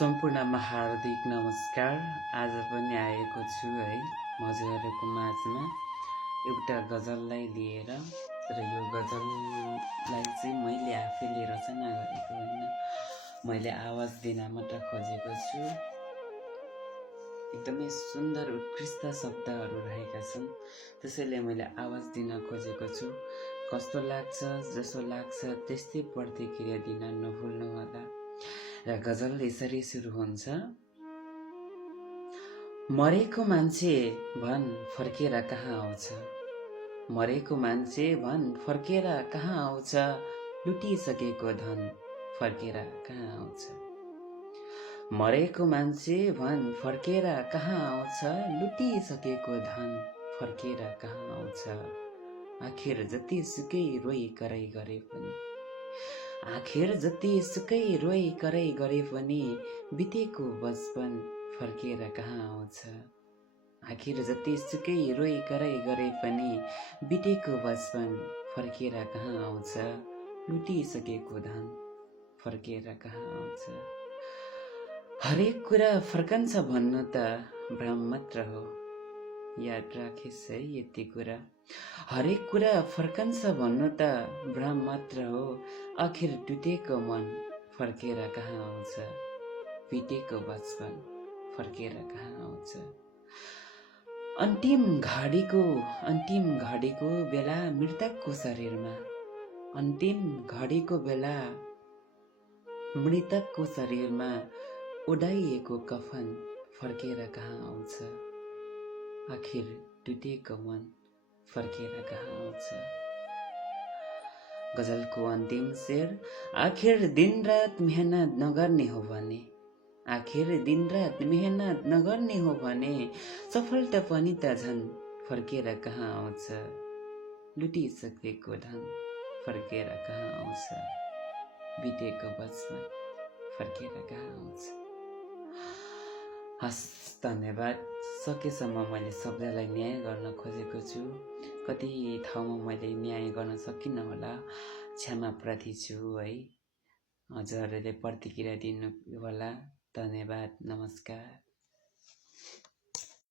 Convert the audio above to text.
सम्पूर्णमा हार्दिक नमस्कार। आज पनि आएको छु है हजुरहरूको माझमा एउटा गजललाई लिएर। र यो गजललाई चाहिँ मैले आफैले रचना गरेको होइन, मैले आवाज दिन मात्र खोजेको छु। एकदमै सुन्दर उत्कृष्ट शब्दहरू रहेका छन्, त्यसैले मैले आवाज दिन खोजेको छु। कस्तो लाग्छ, जसो लाग्छ त्यस्तै प्रतिक्रिया दिन नभुल्नुहोला। र गजल यसरी सुरु हुन्छ। मरेको मान्छे भन फर्केर कहाँ आउँछ, मरेको मान्छे भन फर्केर कहाँ आउँछ, लुटिसकेको धन फर्केर कहाँ आउँछ। मरेको मान्छे भन फर्केर कहाँ आउँछ, लुटिसकेको धन फर्केर कहाँ आउँछ। आखिर जति सुकै रोई कराई गरे पनि, आखिर जति सुकै रोई कराई गरे पनि बितेको बचपन फर्केर कहाँ आउँछ। आखिर जति सुकै रोई कराई गरे पनि बितेको बचपन फर्केर कहाँ आउँछ। लुटिसकेको धन फर्केर कहाँ आउँछ। हरेक कुरा फर्कन्छ भन्नु त भ्रम मात्र हो, याद राखिस् है यति कुरा। हरेक कुरा फर्कन्छ भन्नु त भ्रम मात्र हो, आखिर टुटेको मन फर्केर कहाँ आउँछ। बितेको बचपन फर्केर कहाँ आउँछ। अन्तिम घडीको बेला मृतकको शरीरमा, अन्तिम घडीको बेला मृतकको शरीरमा ओढाइएको कफन फर्केर कहाँ आउँछ। आखिर टुटेको मन फर्केर कहाँ आउँछ। गजलको अन्तिम शेर। आखिर दिनरात मेहनत नगर्ने हो भने, आखिर दिनरात मेहनत नगर्ने हो भने सफलता पनि त झन् फर्केर कहाँ आउँछ। लुटिसकेको धन फर्केर कहाँ आउँछ। बितेको बचपन फर्केर कहाँ आउँछ। हस्, धन्यवाद। सकेसम्म मैले शब्दलाई न्याय गर्न खोजेको छु। कति ठाउँमा मैले न्याय गर्न सकिनँ होला, क्षमा प्रार्थी छु है। हजुरहरूले प्रतिक्रिया दिनु होला। धन्यवाद, नमस्कार।